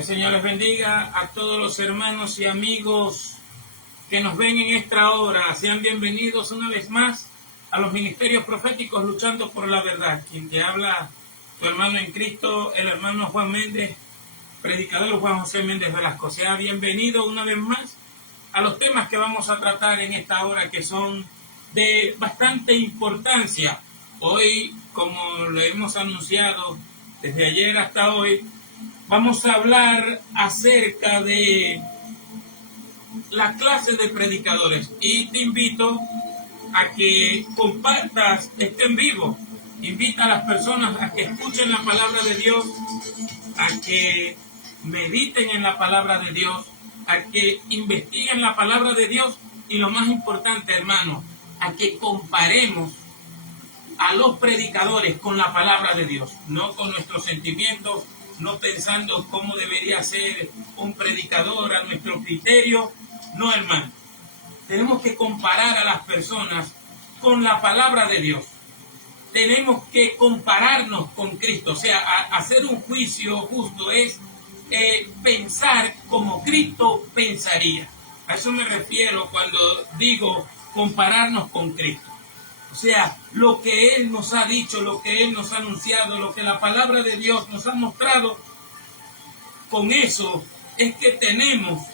El Señor les bendiga a todos los hermanos y amigos que nos ven en esta hora. Sean bienvenidos una vez más a los ministerios proféticos luchando por la verdad. Quien te habla, tu hermano en Cristo, el hermano Juan Méndez, predicador Juan José Méndez Velasco. Sea bienvenido una vez más a los temas que vamos a tratar en esta hora, que son de bastante importancia. Hoy, como lo hemos anunciado desde ayer hasta hoy, vamos a hablar acerca de la clase de predicadores, y te invito a que compartas este en vivo. Invita a las personas a que escuchen la palabra de Dios, a que mediten en la palabra de Dios, a que investiguen la palabra de Dios y, lo más importante, hermano, a que comparemos a los predicadores con la palabra de Dios, no con nuestros sentimientos, no pensando cómo debería ser un predicador a nuestro criterio. No, hermano. Tenemos que comparar a las personas con la palabra de Dios. Tenemos que compararnos con Cristo. O sea, hacer un juicio justo es pensar como Cristo pensaría. A eso me refiero cuando digo compararnos con Cristo. O sea, lo que Él nos ha dicho, lo que Él nos ha anunciado, lo que la palabra de Dios nos ha mostrado, con eso es que tenemos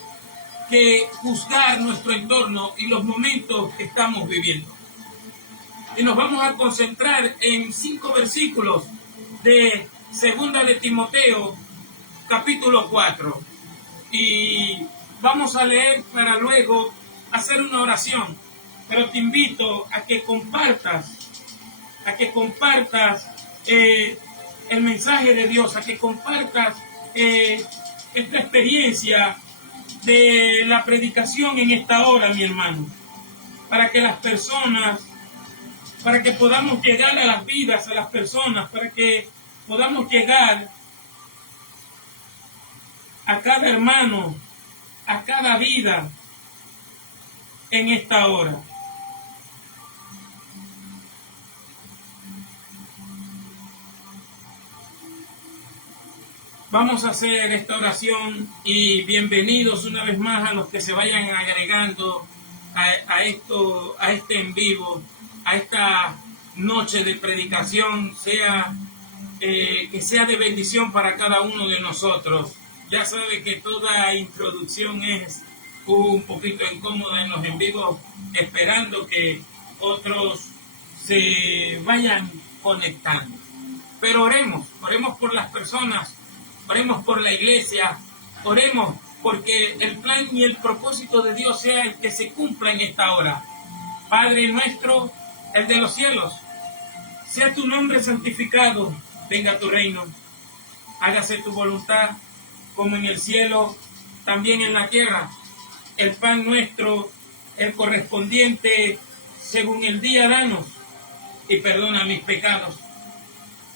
que juzgar nuestro entorno y los momentos que estamos viviendo. Y nos vamos a concentrar en 5 versículos de 2 de Timoteo, capítulo 4. Y vamos a leer para luego hacer una oración. Pero te invito a que compartas el mensaje de Dios, a que compartas esta experiencia de la predicación en esta hora, mi hermano, para que las personas, para que podamos llegar a las vidas, a las personas, para que podamos llegar a cada hermano, a cada vida en esta hora. Vamos a hacer esta oración y bienvenidos una vez más a los que se vayan agregando a este en vivo, a esta noche de predicación, que sea de bendición para cada uno de nosotros. Ya sabe que toda introducción es un poquito incómoda en los en vivos, esperando que otros se vayan conectando. Pero oremos por las personas. Oremos por la iglesia, oremos porque el plan y el propósito de Dios sea el que se cumpla en esta hora. Padre nuestro, el de los cielos, sea tu nombre santificado, venga tu reino, hágase tu voluntad, como en el cielo, también en la tierra. El pan nuestro, el correspondiente, según el día danos, y perdona mis pecados,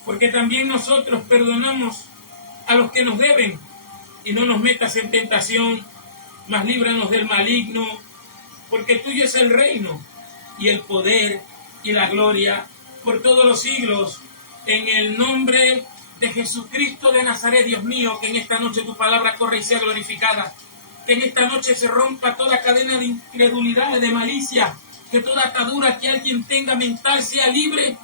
porque también nosotros perdonamos a los que nos deben, y no nos metas en tentación, mas líbranos del maligno, porque tuyo es el reino, y el poder, y la gloria, por todos los siglos, en el nombre de Jesucristo de Nazaret. Dios mío, que en esta noche tu palabra corra y sea glorificada, que en esta noche se rompa toda cadena de incredulidad y de malicia, que toda atadura que alguien tenga mental sea libre,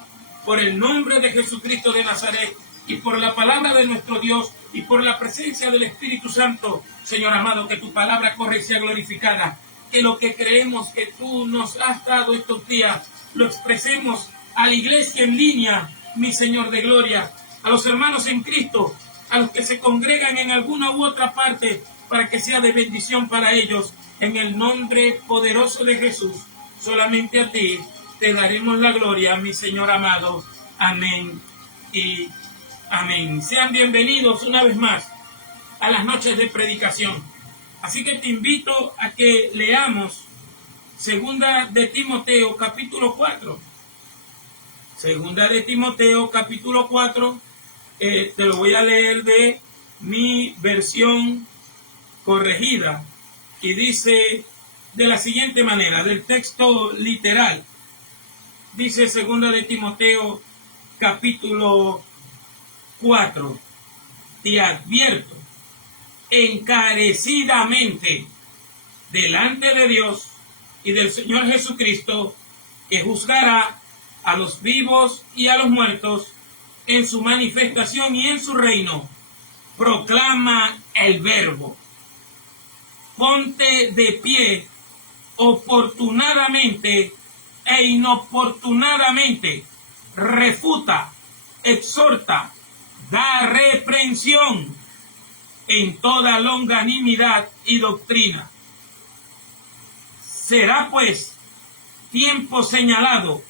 por el nombre de Jesucristo de Nazaret, y por la palabra de nuestro Dios, y por la presencia del Espíritu Santo. Señor amado, que tu palabra corre y sea glorificada, que lo que creemos que tú nos has dado estos días, lo expresemos a la iglesia en línea, mi Señor de gloria, a los hermanos en Cristo, a los que se congregan en alguna u otra parte, para que sea de bendición para ellos, en el nombre poderoso de Jesús. Solamente a ti te daremos la gloria, mi Señor amado. Amén y amén. Sean bienvenidos una vez más a las noches de predicación. Así que te invito a que leamos 2 de Timoteo capítulo 4. 2 de Timoteo capítulo 4, te lo voy a leer de mi versión corregida, y dice de la siguiente manera, del texto literal. Dice 2 de Timoteo capítulo 4, te advierto encarecidamente delante de Dios y del Señor Jesucristo, que juzgará a los vivos y a los muertos en su manifestación y en su reino. Proclama el verbo. Ponte de pie oportunadamente e inoportunadamente. Refuta, exhorta, da reprensión en toda longanimidad y doctrina. Será pues tiempo señalado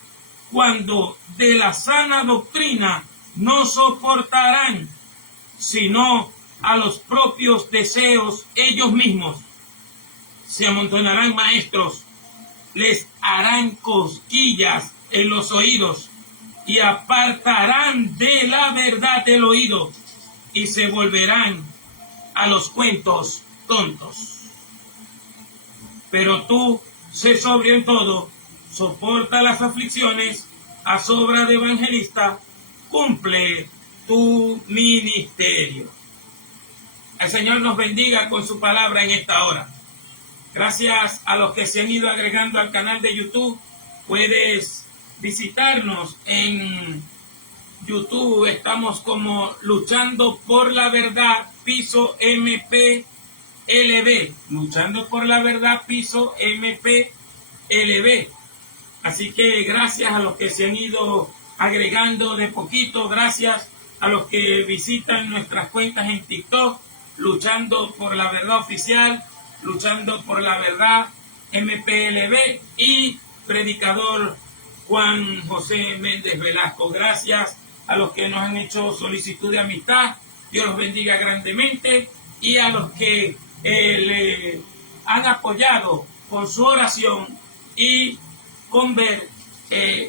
cuando de la sana doctrina no soportarán, sino a los propios deseos ellos mismos. Se amontonarán maestros, les harán cosquillas en los oídos y apartarán de la verdad el oído y se volverán a los cuentos tontos. Pero tú, sé sobrio en todo, soporta las aflicciones, haz obra de evangelista, cumple tu ministerio. El Señor nos bendiga con su palabra en esta hora. Gracias a los que se han ido agregando al canal de YouTube. Puedes visitarnos en YouTube. Estamos como Luchando por la Verdad, piso MPLB. Luchando por la Verdad, piso MPLB. Así que gracias a los que se han ido agregando de poquito. Gracias a los que visitan nuestras cuentas en TikTok. Luchando por la Verdad Oficial, Luchando por la Verdad MPLB y Predicador Juan José Méndez Velasco. Gracias a los que nos han hecho solicitud de amistad. Dios los bendiga grandemente. Y a los que le han apoyado con su oración y con ver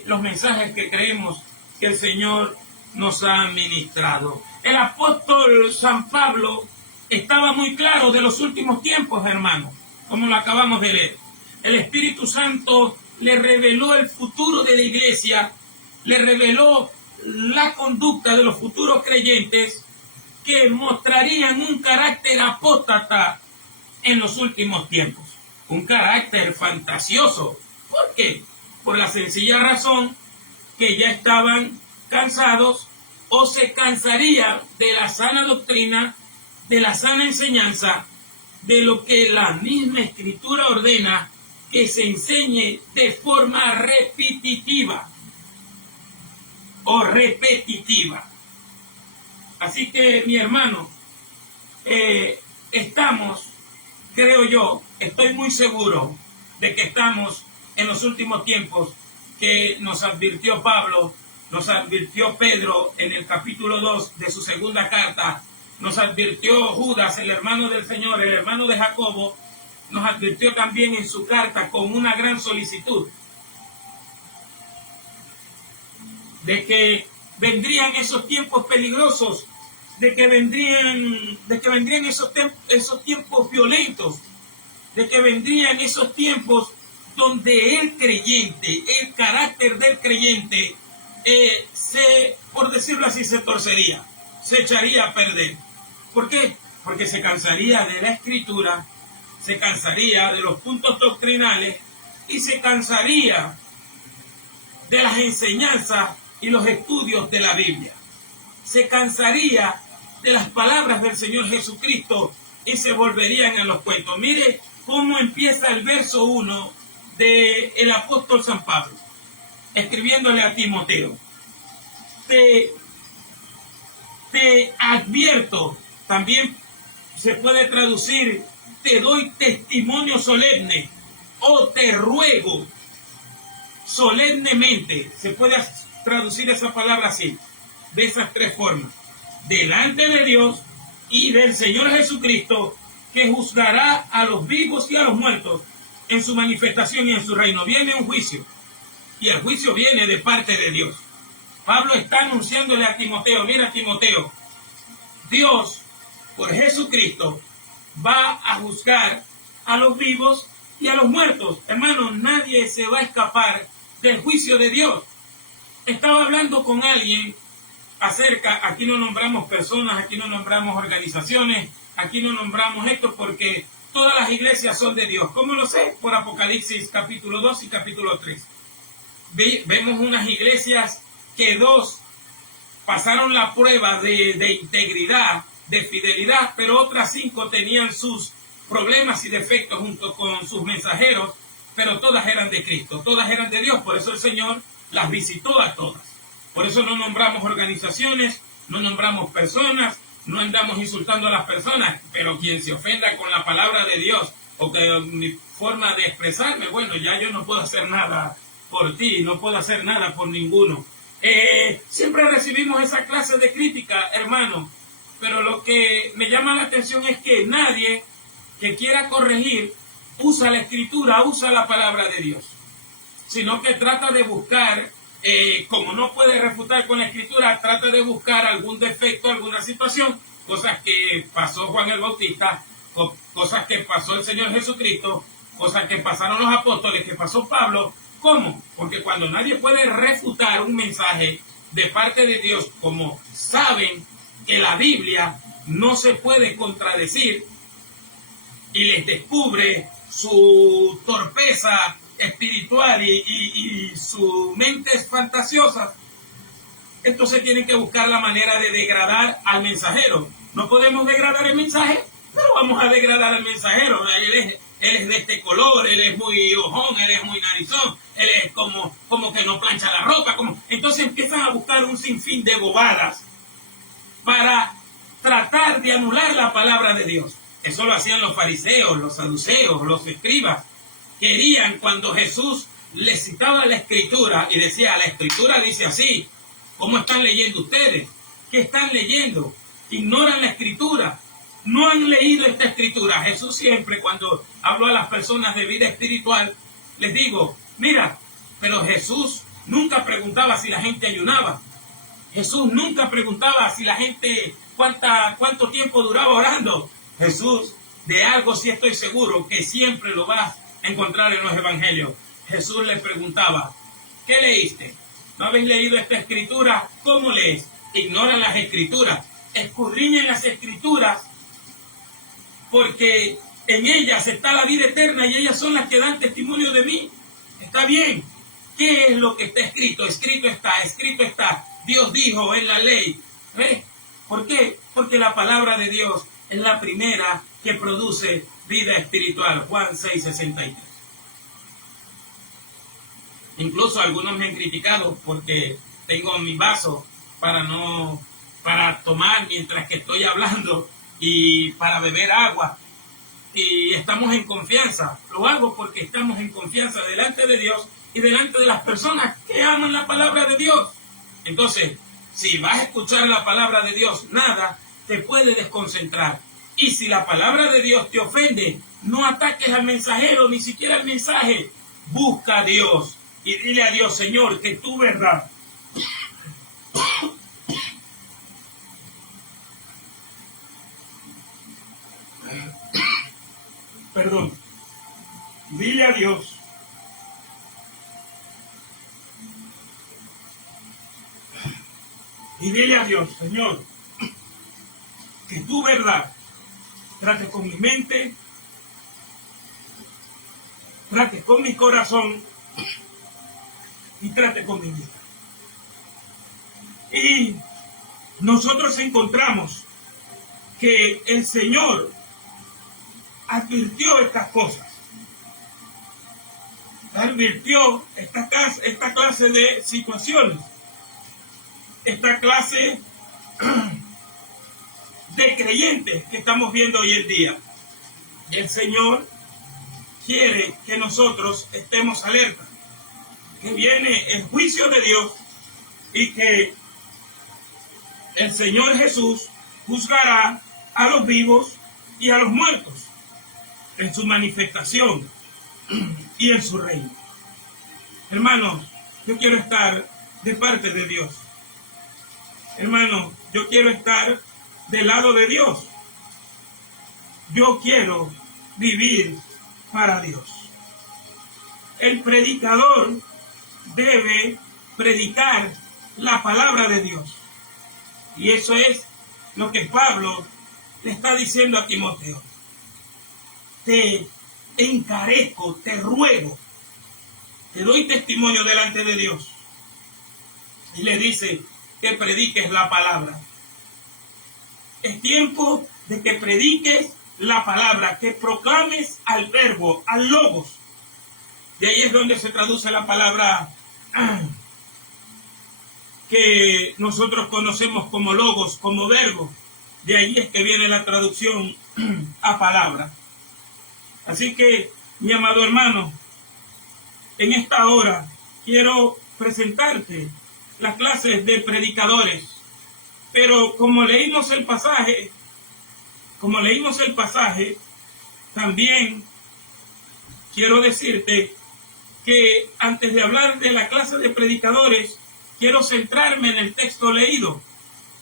los mensajes que creemos que el Señor nos ha ministrado. El apóstol San Pablo estaba muy claro de los últimos tiempos, hermanos, como lo acabamos de leer. El Espíritu Santo le reveló el futuro de la iglesia, le reveló la conducta de los futuros creyentes que mostrarían un carácter apóstata en los últimos tiempos. Un carácter fantasioso. ¿Por qué? Por la sencilla razón que ya estaban cansados o se cansaría de la sana doctrina, de la sana enseñanza, de lo que la misma Escritura ordena que se enseñe de forma repetitiva o repetitiva. Así que, mi hermano, estamos, creo yo, estoy muy seguro de que estamos en los últimos tiempos que nos advirtió Pablo, nos advirtió Pedro en el capítulo 2 de su segunda carta, nos advirtió Judas, el hermano del Señor, el hermano de Jacobo, nos advirtió también en su carta con una gran solicitud de que vendrían esos tiempos peligrosos, de que vendrían esos tiempos violentos, de que vendrían esos tiempos donde el creyente, el carácter del creyente, por decirlo así, se torcería, se echaría a perder. ¿Por qué? Porque se cansaría de la Escritura, se cansaría de los puntos doctrinales y se cansaría de las enseñanzas y los estudios de la Biblia. Se cansaría de las palabras del Señor Jesucristo y se volverían a los cuentos. Mire cómo empieza el verso 1 del apóstol San Pablo, escribiéndole a Timoteo. Te advierto, también se puede traducir, te doy testimonio solemne o te ruego solemnemente. Se puede traducir esa palabra así, de esas tres formas. Delante de Dios y del Señor Jesucristo, que juzgará a los vivos y a los muertos en su manifestación y en su reino. Viene un juicio, y el juicio viene de parte de Dios. Pablo está anunciándole a Timoteo, mira Timoteo, Dios, por Jesucristo, va a juzgar a los vivos y a los muertos. Hermano, nadie se va a escapar del juicio de Dios. Estaba hablando con alguien acerca, aquí no nombramos personas, aquí no nombramos organizaciones, Aquí no nombramos esto porque todas las iglesias son de Dios. ¿Cómo lo sé? Por Apocalipsis capítulo 2 y capítulo 3. Vemos unas iglesias que dos pasaron la prueba de integridad, de fidelidad, pero otras 5 tenían sus problemas y defectos junto con sus mensajeros, pero todas eran de Cristo, todas eran de Dios. Por eso el Señor las visitó a todas. Por eso no nombramos organizaciones, no nombramos personas, no andamos insultando a las personas, pero quien se ofenda con la palabra de Dios o que mi forma de expresarme, bueno, ya yo no puedo hacer nada por ti, no puedo hacer nada por ninguno. Siempre recibimos esa clase de crítica, hermano, pero lo que me llama la atención es que nadie que quiera corregir usa la escritura, usa la palabra de Dios, sino que trata de buscar, como no puede refutar con la escritura, trata de buscar algún defecto, alguna situación, cosas que pasó Juan el Bautista, cosas que pasó el Señor Jesucristo, cosas que pasaron los apóstoles, que pasó Pablo. ¿Cómo? Porque cuando nadie puede refutar un mensaje de parte de Dios, como saben que la Biblia no se puede contradecir, y les descubre su torpeza espiritual y su mente es fantasiosa, entonces tienen que buscar la manera de degradar al mensajero. No podemos degradar el mensaje, pero vamos a degradar al mensajero. Él es de este color, él es muy ojón, él es muy narizón, él es como que no plancha la ropa. Entonces empiezan a buscar un sinfín de bobadas para tratar de anular la palabra de Dios. Eso lo hacían los fariseos, los saduceos, los escribas. Querían, cuando Jesús les citaba la escritura y decía, la escritura dice así, ¿cómo están leyendo ustedes? ¿Qué están leyendo? Ignoran la escritura. No han leído esta escritura. Jesús siempre, cuando habló a las personas de vida espiritual, les digo, mira, pero Jesús nunca preguntaba si la gente ayunaba. Jesús nunca preguntaba si la gente cuánto tiempo duraba orando. Jesús, de algo sí estoy seguro, que siempre lo vas a encontrar en los evangelios. Jesús le preguntaba, ¿qué leíste? ¿No habéis leído esta escritura? ¿Cómo lees? Ignoran las escrituras. Escudriñen las escrituras, porque en ellas está la vida eterna y ellas son las que dan testimonio de mí. Está bien. ¿Qué es lo que está escrito? Escrito está, escrito está. Dios dijo en la ley. ¿Ves? ¿Por qué? Porque la palabra de Dios es la primera que produce vida espiritual. Juan 6:63. Incluso algunos me han criticado porque tengo mi vaso para tomar mientras que estoy hablando y para beber agua. Y estamos en confianza. Lo hago porque estamos en confianza delante de Dios y delante de las personas que aman la palabra de Dios. Entonces, si vas a escuchar la palabra de Dios, nada te puede desconcentrar. Y si la palabra de Dios te ofende, no ataques al mensajero, ni siquiera al mensaje. Busca a Dios y dile a Dios, Señor, que tu verdad dile a Dios y dile a Dios, Señor, que tu verdad trate con mi mente, trate con mi corazón y trate con mi vida. Y nosotros encontramos que el Señor advirtió estas cosas. Advirtió esta clase de situaciones, esta clase de creyentes que estamos viendo hoy en día. El Señor quiere que nosotros estemos alerta, que viene el juicio de Dios y que el Señor Jesús juzgará a los vivos y a los muertos en su manifestación y en su reino. Hermano, yo quiero estar de parte de Dios. Hermano, yo quiero estar del lado de Dios. Yo quiero vivir para Dios. El predicador debe predicar la palabra de Dios. Y eso es lo que Pablo le está diciendo a Timoteo: te encarezco, te ruego, te doy testimonio delante de Dios. Y le dice que prediques la palabra. Es tiempo de que prediques la palabra, que proclames al verbo, al logos. De ahí es donde se traduce la palabra que nosotros conocemos como logos, como verbo. De ahí es que viene la traducción a palabra. Así que, mi amado hermano, en esta hora quiero presentarte las clases de predicadores. Pero como leímos el pasaje, también quiero decirte que antes de hablar de la clase de predicadores, quiero centrarme en el texto leído.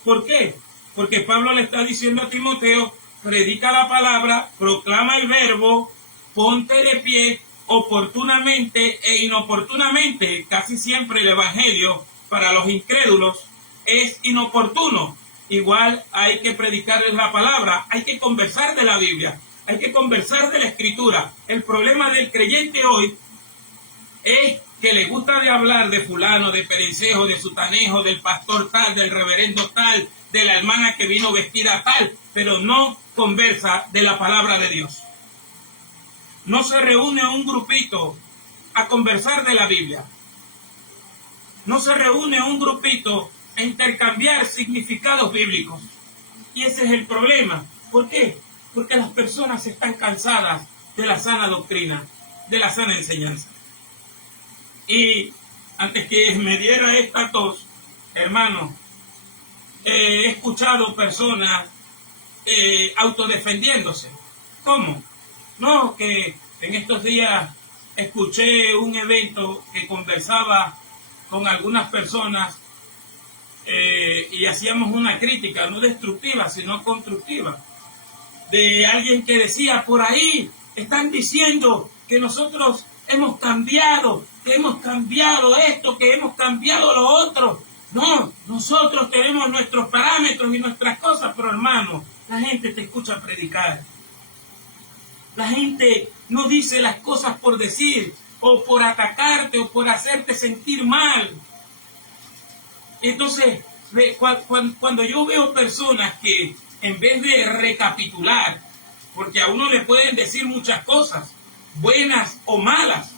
¿Por qué? Porque Pablo le está diciendo a Timoteo: predica la palabra, proclama el verbo, ponte de pie oportunamente e inoportunamente. Casi siempre el evangelio para los incrédulos es inoportuno. Igual hay que predicarles la palabra, hay que conversar de la Biblia, hay que conversar de la Escritura. El problema del creyente hoy es que le gusta de hablar de fulano, de perencejo, de sutanejo, del pastor tal, del reverendo tal, de la hermana que vino vestida tal, pero no conversa de la palabra de Dios. No se reúne un grupito a conversar de la Biblia. No se reúne un grupito a intercambiar significados bíblicos. Y ese es el problema. ¿Por qué? Porque las personas están cansadas de la sana doctrina, de la sana enseñanza. Y antes que me diera esta tos, hermano, he escuchado personas autodefendiéndose. ¿Cómo? No, que en estos días escuché un evento que conversaba con algunas personas y hacíamos una crítica, no destructiva, sino constructiva, de alguien que decía: por ahí están diciendo que nosotros hemos cambiado, que hemos cambiado esto, que hemos cambiado lo otro. No, nosotros tenemos nuestros parámetros y nuestras cosas, pero hermano, la gente te escucha predicar. La gente no dice las cosas por decir, o por atacarte, o por hacerte sentir mal. Entonces, cuando yo veo personas que en vez de recapitular, porque a uno le pueden decir muchas cosas, buenas o malas,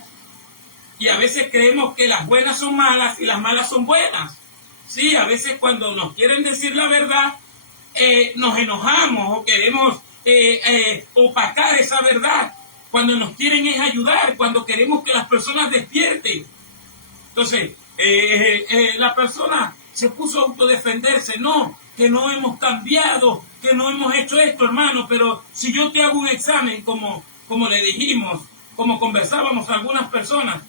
y a veces creemos que las buenas son malas y las malas son buenas. Sí, a veces cuando nos quieren decir la verdad, nos enojamos o queremos opacar esa verdad. Cuando nos quieren es ayudar, cuando queremos que las personas despierten. Entonces, la persona se puso a autodefenderse. No, que no hemos cambiado, que no hemos hecho esto, hermano. Pero si yo te hago un examen, como le dijimos, como conversábamos algunas personas,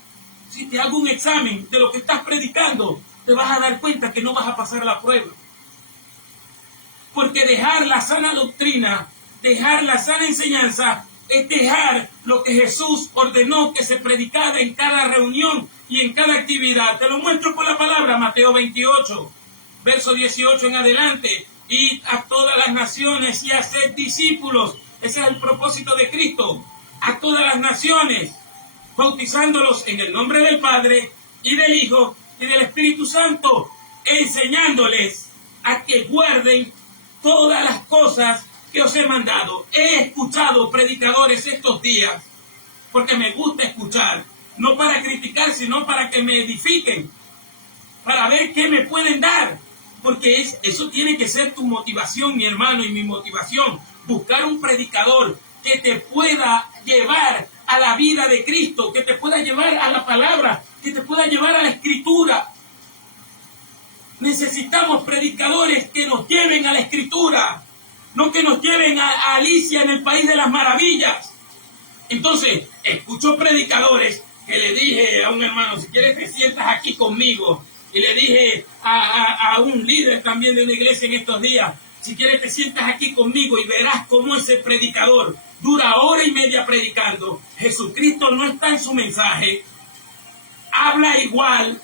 si te hago un examen de lo que estás predicando, te vas a dar cuenta que no vas a pasar la prueba. Porque dejar la sana doctrina, dejar la sana enseñanza, es dejar lo que Jesús ordenó que se predicara en cada reunión y en cada actividad. Te lo muestro por la palabra, Mateo 28, verso 18 en adelante. Id a todas las naciones y haced discípulos. Ese es el propósito de Cristo. A todas las naciones, bautizándolos en el nombre del Padre y del Hijo y del Espíritu Santo, enseñándoles a que guarden todas las cosas que os he mandado. He escuchado predicadores estos días, porque me gusta escuchar, no para criticar, sino para que me edifiquen, para ver qué me pueden dar, porque eso tiene que ser tu motivación, mi hermano, y mi motivación, buscar un predicador que te pueda llevar a la vida de Cristo, que te pueda llevar a la palabra, que te pueda llevar a la Escritura. Necesitamos predicadores que nos lleven a la Escritura, no que nos lleven a Alicia en el País de las Maravillas. Entonces, escucho predicadores que le dije a un hermano: si quieres te sientas aquí conmigo. Y le dije a un líder también de una iglesia en estos días: si quieres te sientas aquí conmigo y verás cómo ese predicador dura hora y media predicando. Jesucristo no está en su mensaje, habla igual,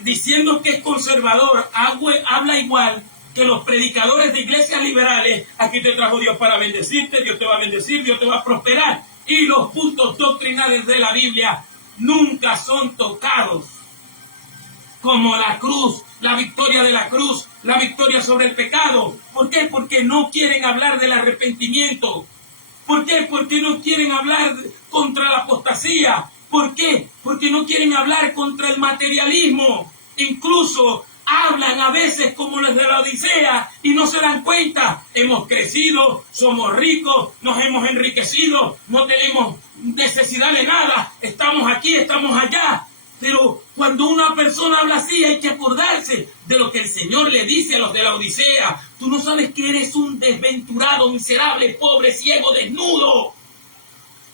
diciendo que es conservador, habla igual, que los predicadores de iglesias liberales, aquí te trajo Dios para bendecirte, Dios te va a bendecir, Dios te va a prosperar. Y los puntos doctrinales de la Biblia nunca son tocados, como la cruz, la victoria de la cruz, la victoria sobre el pecado. ¿Por qué? Porque no quieren hablar del arrepentimiento. ¿Por qué? Porque no quieren hablar contra la apostasía. ¿Por qué? Porque no quieren hablar contra el materialismo. Incluso hablan a veces como los de la Odisea y no se dan cuenta. Hemos crecido, somos ricos, nos hemos enriquecido, no tenemos necesidad de nada, estamos aquí, estamos allá. Pero cuando una persona habla así, hay que acordarse de lo que el Señor le dice a los de la Odisea. Tú no sabes que eres un desventurado, miserable, pobre, ciego, desnudo.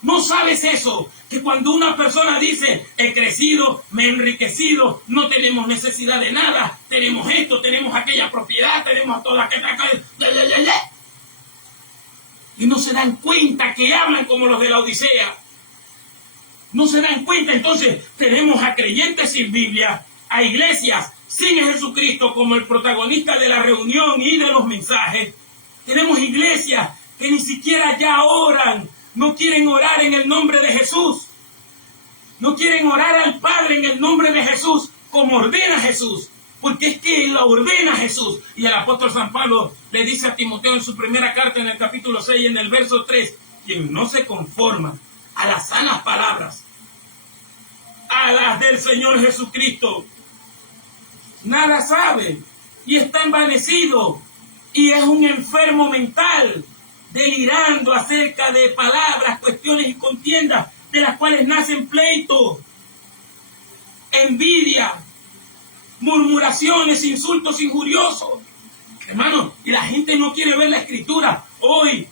No sabes eso, que cuando una persona dice, he crecido, me he enriquecido, no tenemos necesidad de nada, tenemos esto, tenemos aquella propiedad, tenemos toda aquella... Y no se dan cuenta que hablan como los de la Odisea. No se dan cuenta. Entonces tenemos a creyentes sin Biblia, a iglesias sin Jesucristo como el protagonista de la reunión y de los mensajes. Tenemos iglesias que ni siquiera ya oran, no quieren orar en el nombre de Jesús. No quieren orar al Padre en el nombre de Jesús como ordena Jesús, porque es que lo ordena Jesús. Y el apóstol San Pablo le dice a Timoteo en su primera carta en el capítulo 6, en el verso 3, quien no se conforma a las sanas palabras, a las del Señor Jesucristo, nada sabe y está envanecido y es un enfermo mental, delirando acerca de palabras, cuestiones y contiendas de las cuales nacen pleitos, envidia, murmuraciones, insultos injuriosos. Hermano, y la gente no quiere ver la Escritura. Hoy,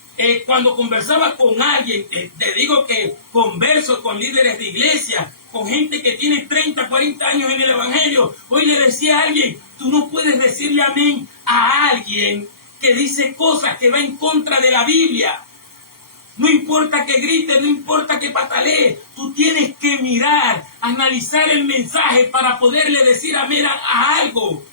cuando conversaba con alguien, te digo que converso con líderes de iglesia, con gente que tiene 30, 40 años en el Evangelio. Hoy le decía a alguien, tú no puedes decirle amén a alguien que dice cosas que va en contra de la Biblia. No importa que grite, no importa que patalee, tú tienes que mirar, analizar el mensaje para poderle decir amén a algo.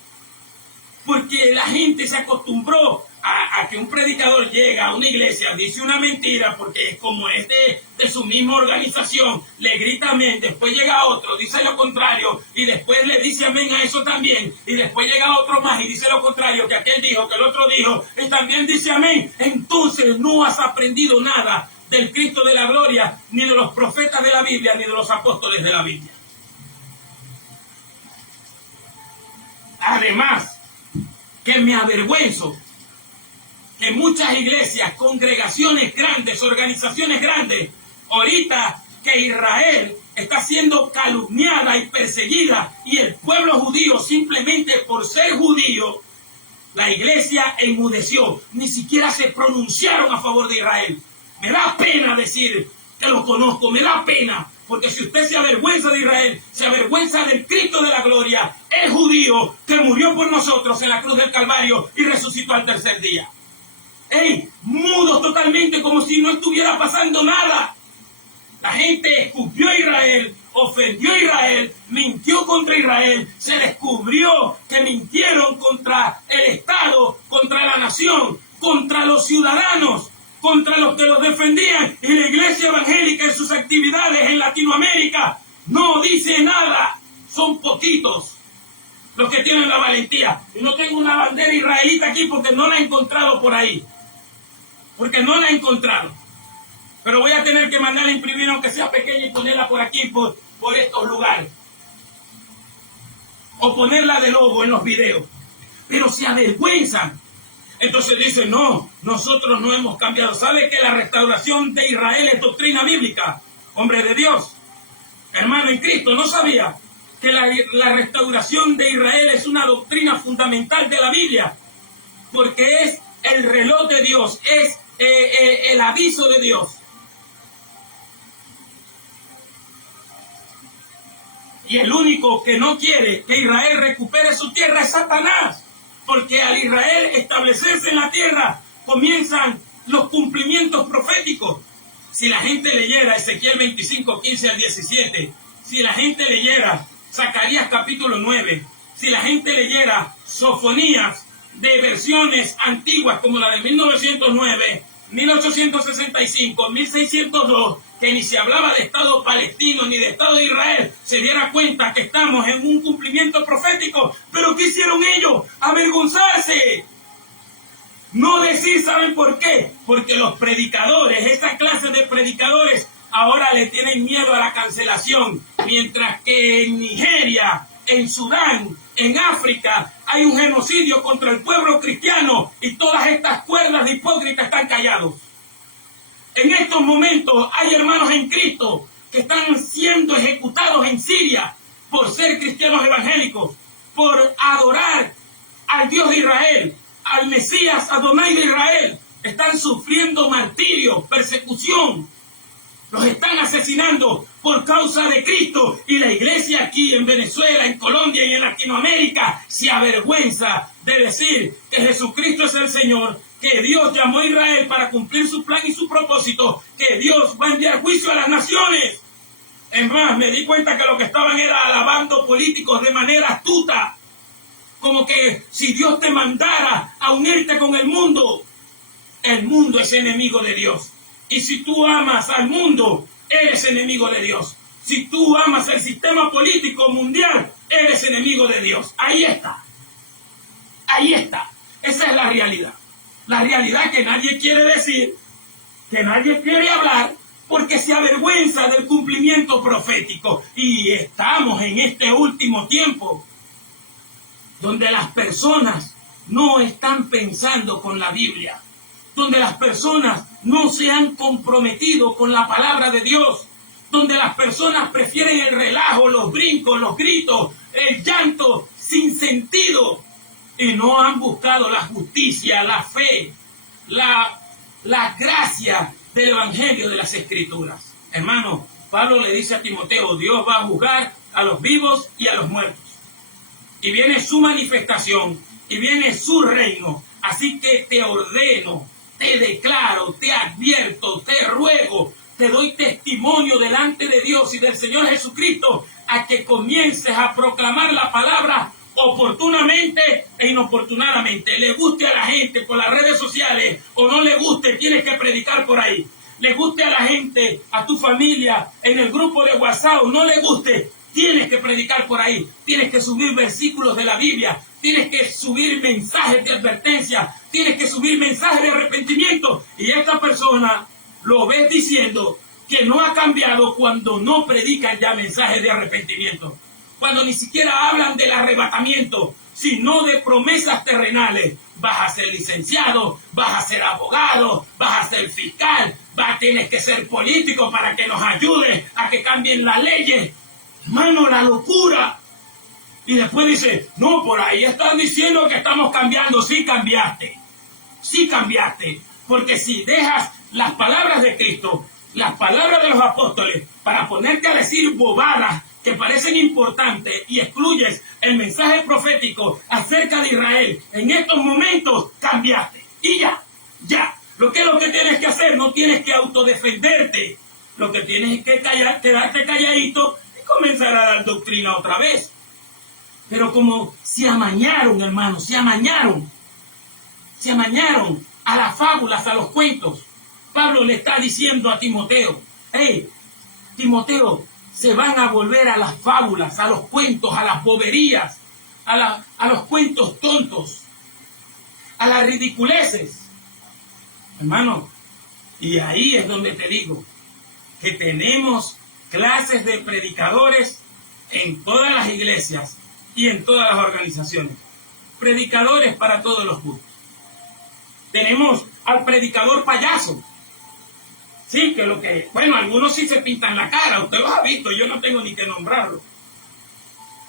Porque la gente se acostumbró a que un predicador llega a una iglesia, dice una mentira, porque es como es de su misma organización, le grita amén, después llega otro, dice lo contrario, y después le dice amén a eso también, y después llega otro más y dice lo contrario, que aquel dijo, que el otro dijo, y también dice amén. Entonces no has aprendido nada del Cristo de la gloria, ni de los profetas de la Biblia, ni de los apóstoles de la Biblia. Además, que me avergüenzo que muchas iglesias, congregaciones grandes, organizaciones grandes, ahorita que Israel está siendo calumniada y perseguida y el pueblo judío simplemente por ser judío, la iglesia enmudeció, ni siquiera se pronunciaron a favor de Israel. Me da pena decir que lo conozco, me da pena, porque si usted se avergüenza de Israel, se avergüenza del Cristo de la gloria, el judío que murió por nosotros en la cruz del Calvario y resucitó al tercer día. ¡Ey! Mudos totalmente, como si no estuviera pasando nada. La gente escupió a Israel, ofendió a Israel, mintió contra Israel, se descubrió que mintieron contra el Estado, contra la nación, contra los ciudadanos, contra los que los defendían. Y la iglesia evangélica en sus actividades en Latinoamérica no dice nada. Son poquitos los que tienen la valentía. Y no tengo una bandera israelita aquí porque no la he encontrado por ahí. Porque no la he encontrado. Pero voy a tener que mandarla a imprimir, aunque sea pequeña, y ponerla por aquí, por estos lugares. O ponerla de logo en los videos. Pero se avergüenzan. Entonces dicen, no, nosotros no hemos cambiado. ¿Sabe que la restauración de Israel es doctrina bíblica? Hombre de Dios, hermano en Cristo, ¿no sabía que la restauración de Israel es una doctrina fundamental de la Biblia? Porque es el reloj de Dios, es el aviso de Dios. Y el único que no quiere que Israel recupere su tierra es Satanás. Porque al Israel establecerse en la tierra, comienzan los cumplimientos proféticos. Si la gente leyera Ezequiel 25, 15 al 17, si la gente leyera Zacarías capítulo 9, si la gente leyera Sofonías, de versiones antiguas como la de 1909, 1865, 1602, que ni se hablaba de Estado palestino ni de Estado de Israel, se diera cuenta que estamos en un cumplimiento profético. ¿Pero qué hicieron ellos? Avergonzarse. No decir, ¿saben por qué? Porque los predicadores, esa clase de predicadores, ahora le tienen miedo a la cancelación, mientras que en Nigeria, en Sudán, en África, hay un genocidio contra el pueblo cristiano y todas estas cuerdas de hipócritas están callados. En estos momentos hay hermanos en Cristo que están siendo ejecutados en Siria por ser cristianos evangélicos, por adorar al Dios de Israel, al Mesías Adonai de Israel. Están sufriendo martirio, persecución. Los están asesinando por causa de Cristo. Y la iglesia aquí en Venezuela, en Colombia y en Latinoamérica se avergüenza de decir que Jesucristo es el Señor, que Dios llamó a Israel para cumplir su plan y su propósito, que Dios va a enviar juicio a las naciones. Es más, me di cuenta que lo que estaban era alabando políticos de manera astuta, como que si Dios te mandara a unirte con el mundo es enemigo de Dios. Y si tú amas al mundo, eres enemigo de Dios. Si tú amas el sistema político mundial, eres enemigo de Dios. Ahí está. Ahí está. Esa es la realidad. La realidad que nadie quiere decir, que nadie quiere hablar, porque se avergüenza del cumplimiento profético. Y estamos en este último tiempo donde las personas no están pensando con la Biblia, donde las personas no se han comprometido con la palabra de Dios, donde las personas prefieren el relajo, los brincos, los gritos, el llanto sin sentido, y no han buscado la justicia, la fe, la gracia del Evangelio de las Escrituras. Hermano, Pablo le dice a Timoteo, Dios va a juzgar a los vivos y a los muertos. Y viene su manifestación, y viene su reino. Así que te ordeno, te declaro, te advierto, te ruego, te doy testimonio delante de Dios y del Señor Jesucristo, a que comiences a proclamar la palabra oportunamente e inoportunadamente. Le guste a la gente por las redes sociales o no le guste, tienes que predicar por ahí. Le guste a la gente, a tu familia, en el grupo de WhatsApp, no le guste, tienes que predicar por ahí. Tienes que subir versículos de la Biblia, tienes que subir mensajes de advertencia, tienes que subir mensajes de arrepentimiento. Y esta persona lo ves diciendo que no ha cambiado cuando no predican ya mensajes de arrepentimiento, cuando ni siquiera hablan del arrebatamiento, sino de promesas terrenales. Vas a ser licenciado, vas a ser abogado, vas a ser fiscal, tienes que ser político para que nos ayude a que cambien las leyes. Hermano, la locura. Y después dice, no, por ahí están diciendo que estamos cambiando. Sí cambiaste, porque si dejas las palabras de Cristo, las palabras de los apóstoles, para ponerte a decir bobadas que parecen importantes y excluyes el mensaje profético acerca de Israel, en estos momentos cambiaste. Y ya. Lo que tienes que hacer, no tienes que autodefenderte. Lo que tienes es que quedarte calladito y comenzar a dar doctrina otra vez. Pero como se amañaron, hermanos, se amañaron a las fábulas, a los cuentos. Pablo le está diciendo a Timoteo, Timoteo, se van a volver a las fábulas, a los cuentos, a las boberías, a los cuentos tontos, a las ridiculeces. Hermano, y ahí es donde te digo que tenemos clases de predicadores en todas las iglesias y en todas las organizaciones. Predicadores para todos los gustos. Tenemos al predicador payaso. Sí, algunos sí se pintan la cara, usted los ha visto, yo no tengo ni que nombrarlo.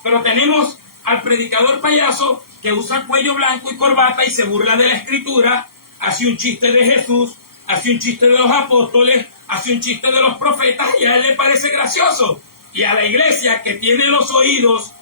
Pero tenemos al predicador payaso que usa cuello blanco y corbata y se burla de la Escritura, hace un chiste de Jesús, hace un chiste de los apóstoles, hace un chiste de los profetas y a él le parece gracioso. Y a la iglesia que tiene los oídos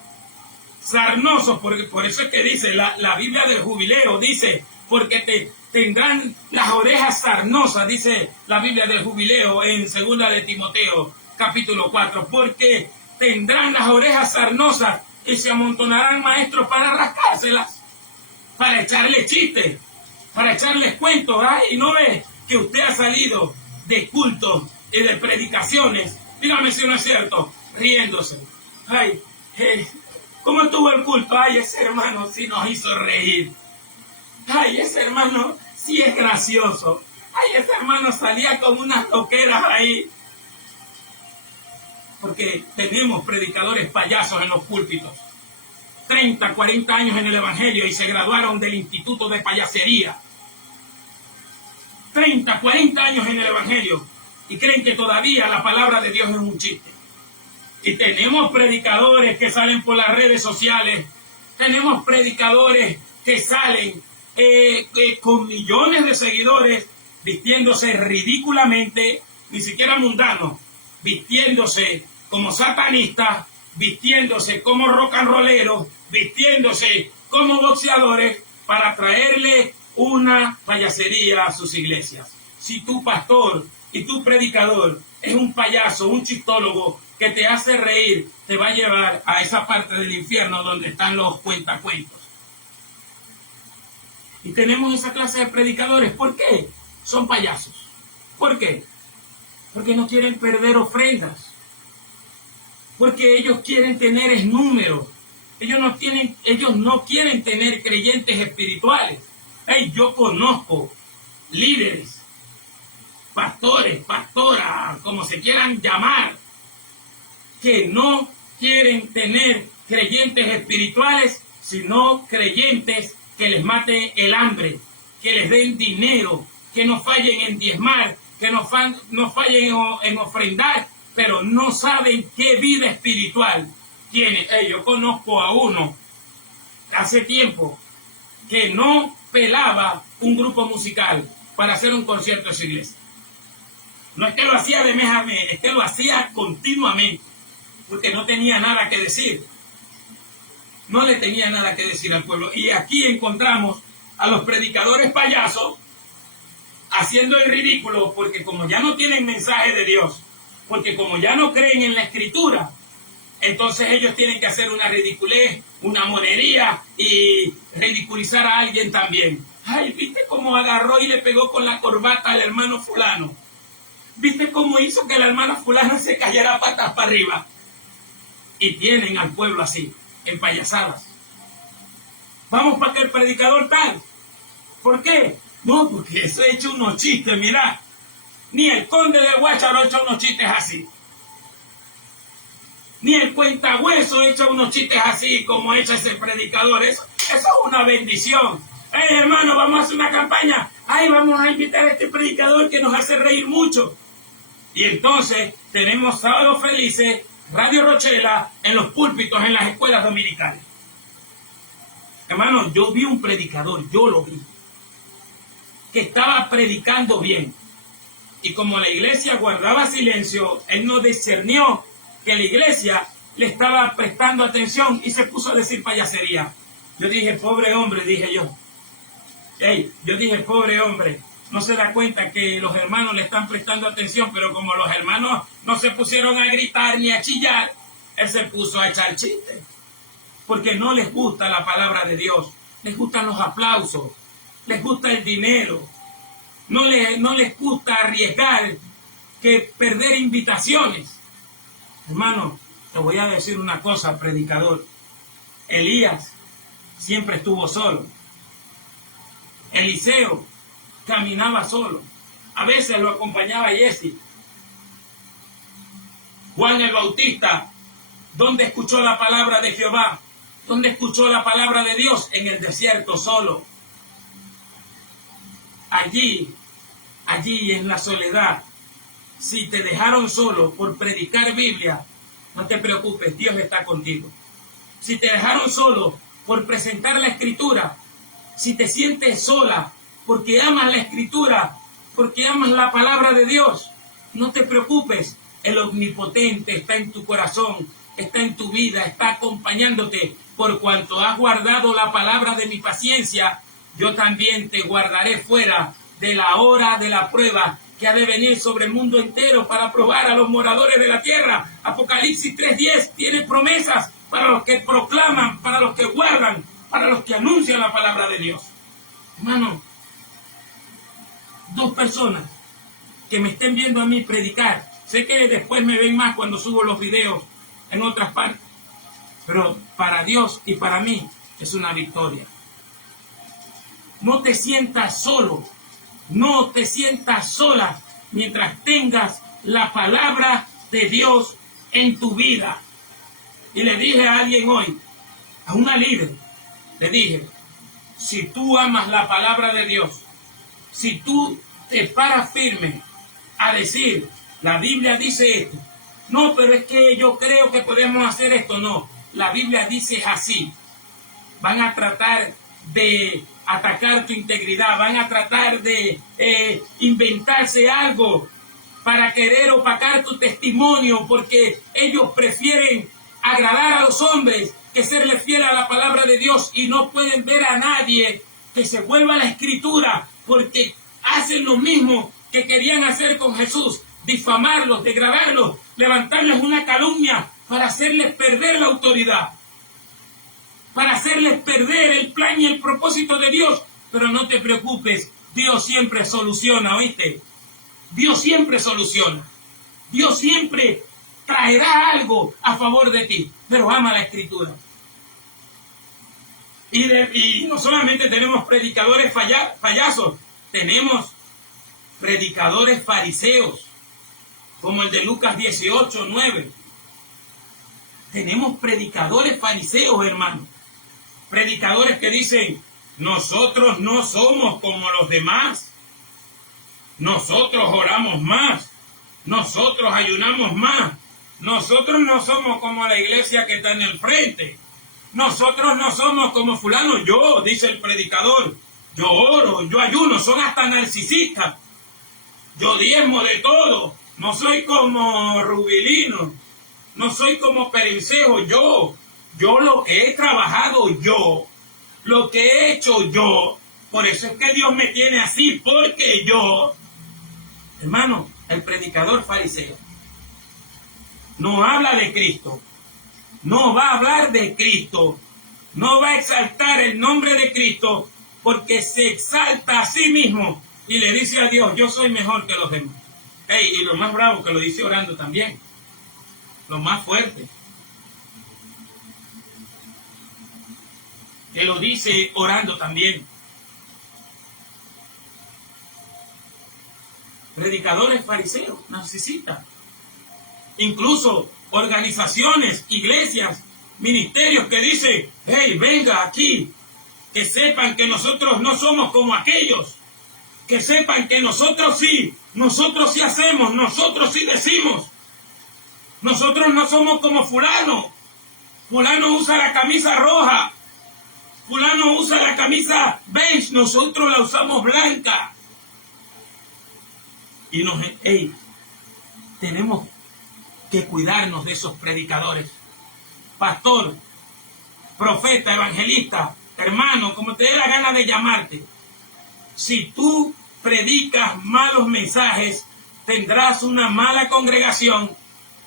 sarnosos, porque por eso es que dice la Biblia del jubileo, dice, porque tendrán las orejas sarnosas, dice la Biblia del jubileo en 2 de Timoteo, capítulo 4, porque tendrán las orejas sarnosas y se amontonarán maestros para rascárselas. para echarle chistes, para echarles cuentos. Ay, ¿no es que usted ha salido de cultos y de predicaciones? Dígame si no es cierto, riéndose. Ay, ¿cómo estuvo el culto? Ay, ese hermano sí nos hizo reír. Ay, ese hermano sí es gracioso. Ay, ese hermano salía con unas loqueras ahí. Porque tenemos predicadores payasos en los púlpitos. 30, 40 años en el Evangelio y se graduaron del Instituto de Payasería. 30, 40 años en el Evangelio y creen que todavía la palabra de Dios es un chiste. Y tenemos predicadores que salen por las redes sociales. Tenemos predicadores que salen con millones de seguidores vistiéndose ridículamente, ni siquiera mundanos, vistiéndose como satanistas, vistiéndose como rock and rolleros, vistiéndose como boxeadores para traerle una payasería a sus iglesias. Si tu pastor y tu predicador es un payaso, un chistólogo que te hace reír, te va a llevar a esa parte del infierno donde están los cuentacuentos. Y tenemos esa clase de predicadores. ¿Por qué? Son payasos. ¿Por qué? Porque no quieren perder ofrendas. Porque ellos quieren tener números. Ellos no quieren tener creyentes espirituales. Hey, yo conozco líderes, pastores, pastoras, como se quieran llamar, que no quieren tener creyentes espirituales, sino creyentes que les mate el hambre, que les den dinero, que no fallen en diezmar, que no fallen en ofrendar, pero no saben qué vida espiritual tiene. Yo conozco a uno hace tiempo que no pelaba un grupo musical para hacer un concierto en su iglesia. No es que lo hacía de mes a mes, es que lo hacía continuamente, porque no tenía nada que decir. No le tenía nada que decir al pueblo. Y aquí encontramos a los predicadores payasos haciendo el ridículo, porque como ya no tienen mensaje de Dios, porque como ya no creen en la Escritura, entonces ellos tienen que hacer una ridiculez, una monería y ridiculizar a alguien también. Ay, ¿viste cómo agarró y le pegó con la corbata al hermano fulano? ¿Viste cómo hizo que la hermana fulana se cayera patas para arriba? Y tienen al pueblo así, en payasadas. Vamos para que el predicador tal. ¿Por qué? No, porque eso he hecho unos chistes, mirá. Ni el conde de Guácharo ha hecho unos chistes así. Ni el cuentahueso echa unos chistes así como echa ese predicador. Eso es una bendición. Hey, hermano, vamos a hacer una campaña. Ay, vamos a invitar a este predicador que nos hace reír mucho. Y entonces tenemos Sábados Felices, Radio Rochela, en los púlpitos, en las escuelas dominicales. Hermano, yo vi un predicador, yo lo vi, que estaba predicando bien. Y como la iglesia guardaba silencio, él no discernió que la iglesia le estaba prestando atención y se puso a decir payasería. Yo dije, pobre hombre, dije yo. Yo dije, pobre hombre, no se da cuenta que los hermanos le están prestando atención, pero como los hermanos no se pusieron a gritar ni a chillar, él se puso a echar chistes. Porque no les gusta la palabra de Dios, les gustan los aplausos, les gusta el dinero, no les gusta arriesgar que perder invitaciones. Hermano, te voy a decir una cosa, predicador. Elías siempre estuvo solo. Eliseo caminaba solo. A veces lo acompañaba Jesse. Juan el Bautista, ¿dónde escuchó la palabra de Jehová? ¿Dónde escuchó la palabra de Dios? En el desierto solo. Allí en la soledad. Si te dejaron solo por predicar Biblia, no te preocupes, Dios está contigo. Si te dejaron solo por presentar la Escritura, si te sientes sola porque amas la Escritura, porque amas la palabra de Dios, no te preocupes. El Omnipotente está en tu corazón, está en tu vida, está acompañándote. Por cuanto has guardado la palabra de mi paciencia, yo también te guardaré fuera de la hora de la prueba que ha de venir sobre el mundo entero para probar a los moradores de la tierra. Apocalipsis 3:10 tiene promesas para los que proclaman, para los que guardan para los que anuncian la palabra de Dios. Hermano, 2 personas que me estén viendo a mí predicar. Sé que después me ven más cuando subo los videos en otras partes, pero para Dios y para mí es una victoria. No te sientas solo, no te sientas sola mientras tengas la palabra de Dios en tu vida. Y le dije a alguien hoy, a una líder, le dije, si tú amas la palabra de Dios, si tú te paras firme a decir, la Biblia dice esto, no, pero es que yo creo que podemos hacer esto, no, la Biblia dice así, van a tratar de atacar tu integridad, van a tratar de inventarse algo para querer opacar tu testimonio, porque ellos prefieren agradar a los hombres que serle fiel a la palabra de Dios, y no pueden ver a nadie que se vuelva a la Escritura, porque hacen lo mismo que querían hacer con Jesús, difamarlos, degradarlos, levantarles una calumnia para hacerles perder la autoridad, para hacerles perder el plan y el propósito de Dios. Pero no te preocupes, Dios siempre soluciona, ¿oíste? Dios siempre soluciona. Dios siempre traerá algo a favor de ti, pero ama la Escritura. Y no solamente tenemos predicadores payasos, tenemos predicadores fariseos, como el de Lucas 18:9. Tenemos predicadores fariseos, hermano. Predicadores que dicen, nosotros no somos como los demás. Nosotros oramos más. Nosotros ayunamos más. Nosotros no somos como la iglesia que está en el frente. Nosotros no somos como fulano. Yo, dice el predicador, yo oro, yo ayuno, son hasta narcisistas. Yo diezmo de todo. No soy como Rubilino. No soy como Perinceo. Yo lo que he trabajado yo, lo que he hecho yo. Por eso es que Dios me tiene así, porque yo, hermano, el predicador fariseo no habla de Cristo, no va a hablar de Cristo, no va a exaltar el nombre de Cristo, porque se exalta a sí mismo y le dice a Dios, yo soy mejor que los demás. Y lo más bravo, que lo dice orando también, lo más fuerte, que lo dice orando también. Predicadores fariseos, narcisistas. Incluso organizaciones, iglesias, ministerios que dicen, hey, venga aquí, que sepan que nosotros no somos como aquellos, que sepan que nosotros sí hacemos, nosotros sí decimos, nosotros no somos como fulano. Fulano usa la camisa roja, fulano usa la camisa beige, nosotros la usamos blanca. Y tenemos que cuidarnos de esos predicadores. Pastor, profeta, evangelista, hermano, como te dé la gana de llamarte. Si tú predicas malos mensajes, tendrás una mala congregación.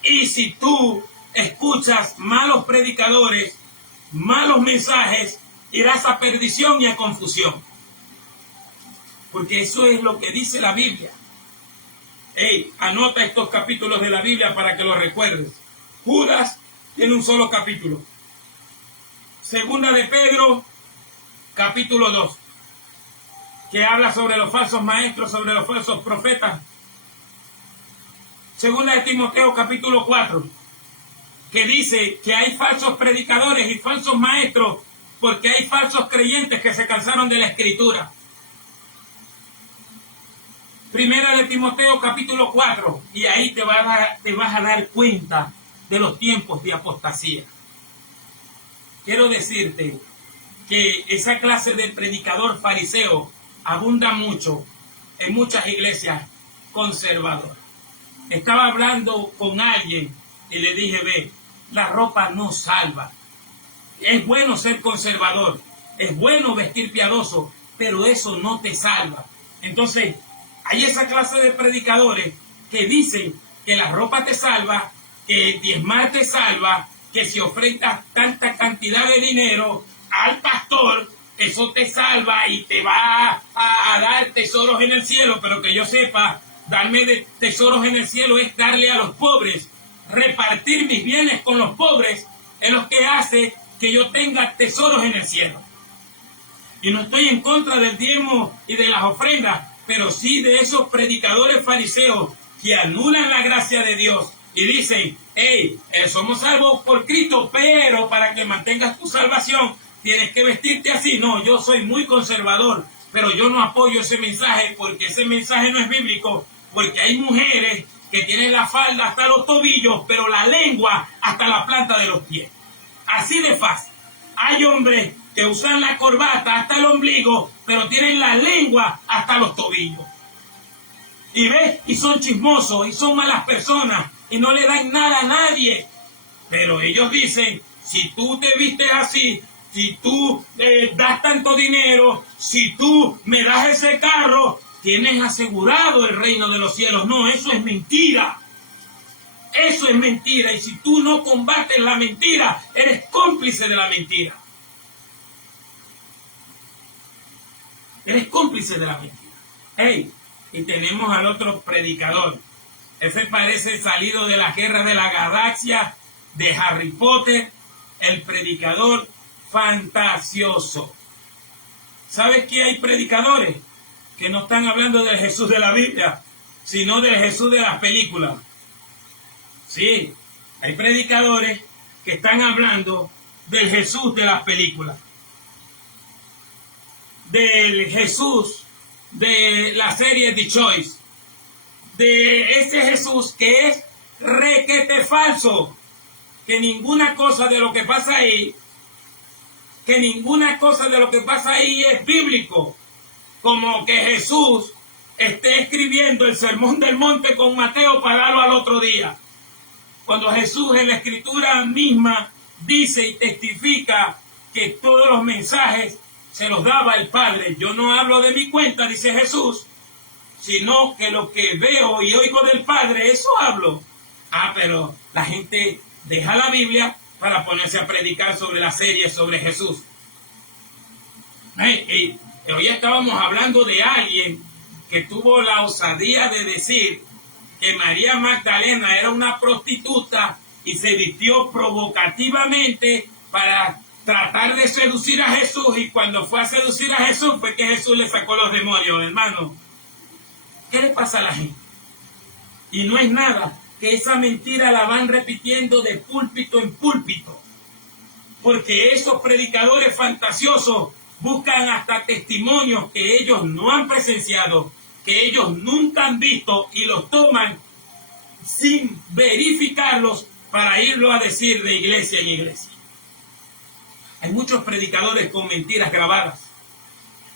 Y si tú escuchas malos predicadores, malos mensajes, irás a perdición y a confusión. Porque eso es lo que dice la Biblia. Anota estos capítulos de la Biblia para que los recuerdes. Judas tiene un solo capítulo. Segunda de Pedro, capítulo 2, que habla sobre los falsos maestros, sobre los falsos profetas. Segunda de Timoteo, capítulo 4, que dice que hay falsos predicadores y falsos maestros porque hay falsos creyentes que se cansaron de la Escritura. Primera de Timoteo, capítulo 4, y ahí te vas a dar cuenta de los tiempos de apostasía. Quiero decirte que esa clase de predicador fariseo abunda mucho en muchas iglesias conservadoras. Estaba hablando con alguien y le dije, ve, la ropa no salva. Es bueno ser conservador, es bueno vestir piadoso, pero eso no te salva. Entonces, hay esa clase de predicadores que dicen que la ropa te salva, que diezmar te salva, que si ofrendas tanta cantidad de dinero al pastor, eso te salva y te va a dar tesoros en el cielo, pero que yo sepa, darme de tesoros en el cielo es darle a los pobres, repartir mis bienes con los pobres, es lo que hace que yo tenga tesoros en el cielo. Y no estoy en contra del diezmo y de las ofrendas, pero sí de esos predicadores fariseos que anulan la gracia de Dios y dicen, hey, somos salvos por Cristo, pero para que mantengas tu salvación tienes que vestirte así. No, yo soy muy conservador, pero yo no apoyo ese mensaje porque ese mensaje no es bíblico, porque hay mujeres que tienen la falda hasta los tobillos, pero la lengua hasta la planta de los pies. Así de fácil. Hay hombres que usan la corbata hasta el ombligo, pero tienen la lengua hasta los tobillos. Y ves, y son chismosos, y son malas personas, y no le dan nada a nadie. Pero ellos dicen, si tú te vistes así, si tú das tanto dinero, si tú me das ese carro, tienes asegurado el reino de los cielos. No, eso es mentira. Eso es mentira. Y si tú no combates la mentira, eres cómplice de la mentira. Eres cómplice de la mentira. Hey, y tenemos al otro predicador. Ese parece salido de la guerra de la galaxia de Harry Potter, el predicador fantasioso. ¿Sabes que hay predicadores que no están hablando del Jesús de la Biblia, sino del Jesús de las películas? Sí, hay predicadores que están hablando del Jesús de las películas, del Jesús de la serie The Choice, de ese Jesús que es requete falso, que ninguna cosa de lo que pasa ahí, es bíblico, como que Jesús esté escribiendo el Sermón del Monte con Mateo para darlo al otro día, cuando Jesús en la Escritura misma dice y testifica que todos los mensajes se los daba el Padre. Yo no hablo de mi cuenta, dice Jesús, sino que lo que veo y oigo del Padre, eso hablo. Pero la gente deja la Biblia para ponerse a predicar sobre la serie sobre Jesús. Y hoy estábamos hablando de alguien que tuvo la osadía de decir que María Magdalena era una prostituta y se vistió provocativamente para tratar de seducir a Jesús, y cuando fue a seducir a Jesús fue que Jesús le sacó los demonios, hermano. ¿Qué le pasa a la gente? Y no es nada, que esa mentira la van repitiendo de púlpito en púlpito, porque esos predicadores fantasiosos buscan hasta testimonios que ellos no han presenciado, que ellos nunca han visto, y los toman sin verificarlos para irlo a decir de iglesia en iglesia. Hay muchos predicadores con mentiras grabadas.